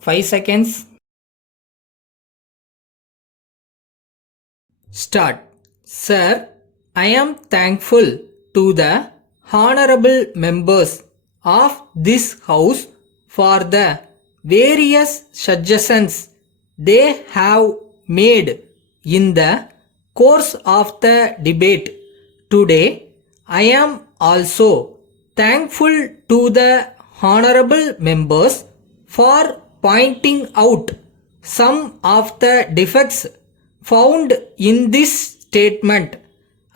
5 seconds. Start. Sir, I am thankful to the honorable members of this house for the various suggestions they have made in the course of the debate. Today, I am also thankful to the honorable members for pointing out some of the defects found in this statement.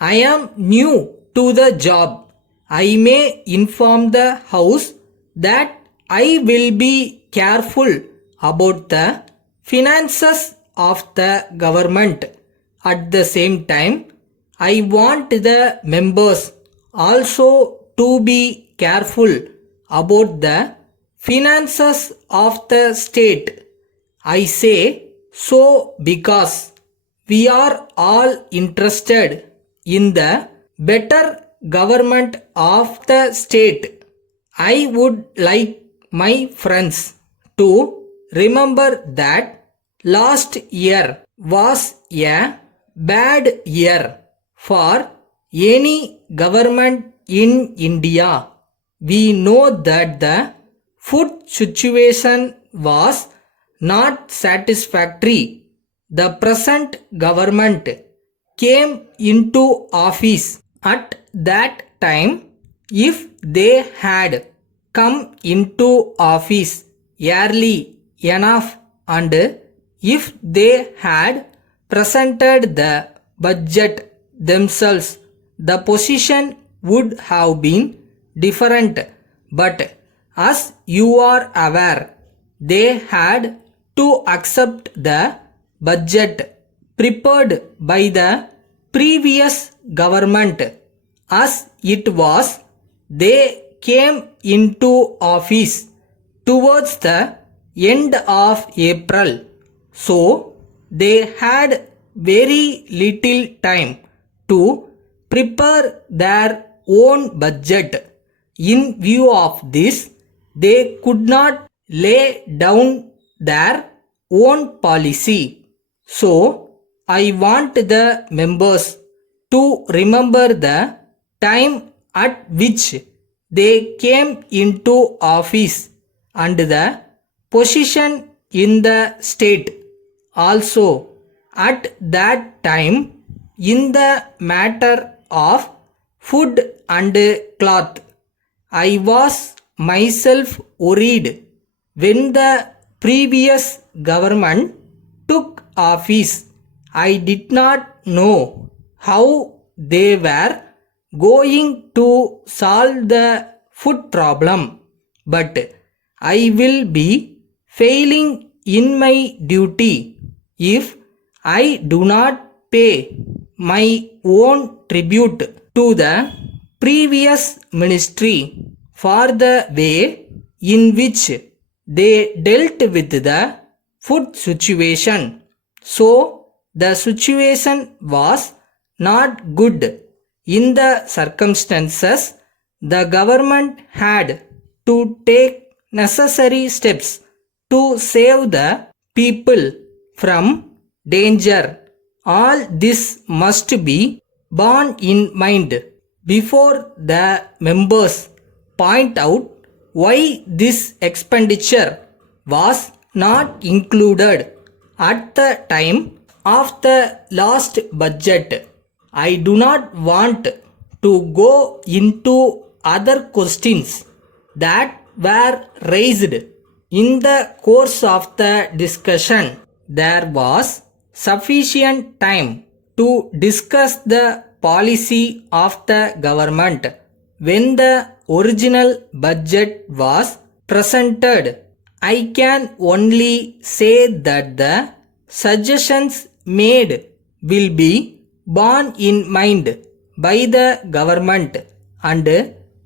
I am new to the job. I may inform the house that I will be careful about the finances of the government. At the same time, I want the members also to be careful about the finances of the state. I say so because we are all interested in the better government of the state. I would like my friends to remember that last year was a bad year for any government in India. We know that the food situation was not satisfactory. The present government came into office at that time. If they had come into office early enough and if they had presented the budget themselves, the position would have been different. But as you are aware, they had to accept the budget prepared by the previous government as it was. They came into office towards the end of April, so they had very little time to prepare their own budget. In view of this, they could not lay down their own policy. So, I want the members to remember the time at which they came into office and the position in the state. Also, at that time, in the matter of food and cloth, I was myself worried when the previous government took office. I did not know how they were going to solve the food problem, but I will be failing in my duty if I do not pay my own tribute to the previous ministry for the way in which they dealt with the food situation. So, the situation was not good. In the circumstances, the government had to take necessary steps to save the people from danger. All this must be borne in mind before the members point out why this expenditure was not included at the time of the last budget. I do not want to go into other questions that were raised in the course of the discussion. There was sufficient time to discuss the policy of the government when the original budget was presented. I can only say that the suggestions made will be borne in mind by the government and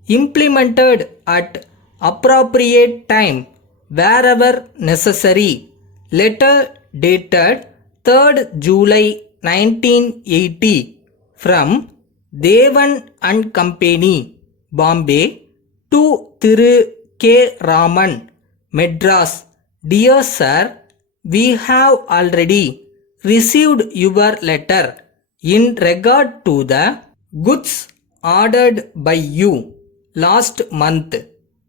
implemented at appropriate time wherever necessary. Letter dated 3rd July 1980 from Devan and Company, Bombay to Thiru K. Raman, Madras, Dear Sir, we have already received your letter in regard to the goods ordered by you last month.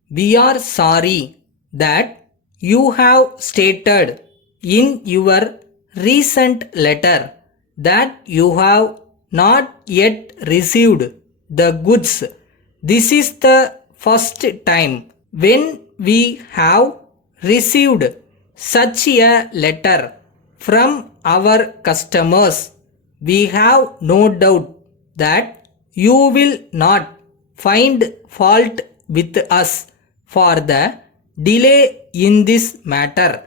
We are sorry that you have stated in your recent letter that you have not yet received the goods. This is the first time when we have received such a letter from our customers. We have no doubt that you will not find fault with us for the delay in this matter.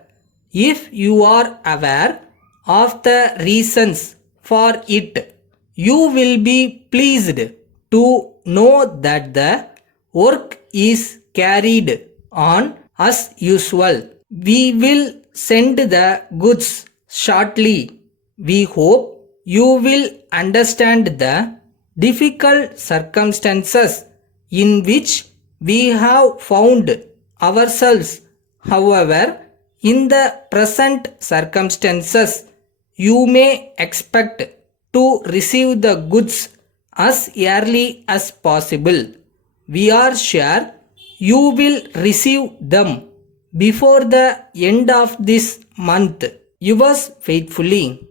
If you are aware of the reasons for it, you will be pleased to know that the work is carried on as usual. We will send the goods shortly. We hope you will understand the difficult circumstances in which we have found ourselves. However, in the present circumstances, you may expect to receive the goods as early as possible. We are sure you will receive them before the end of this month. Yours faithfully,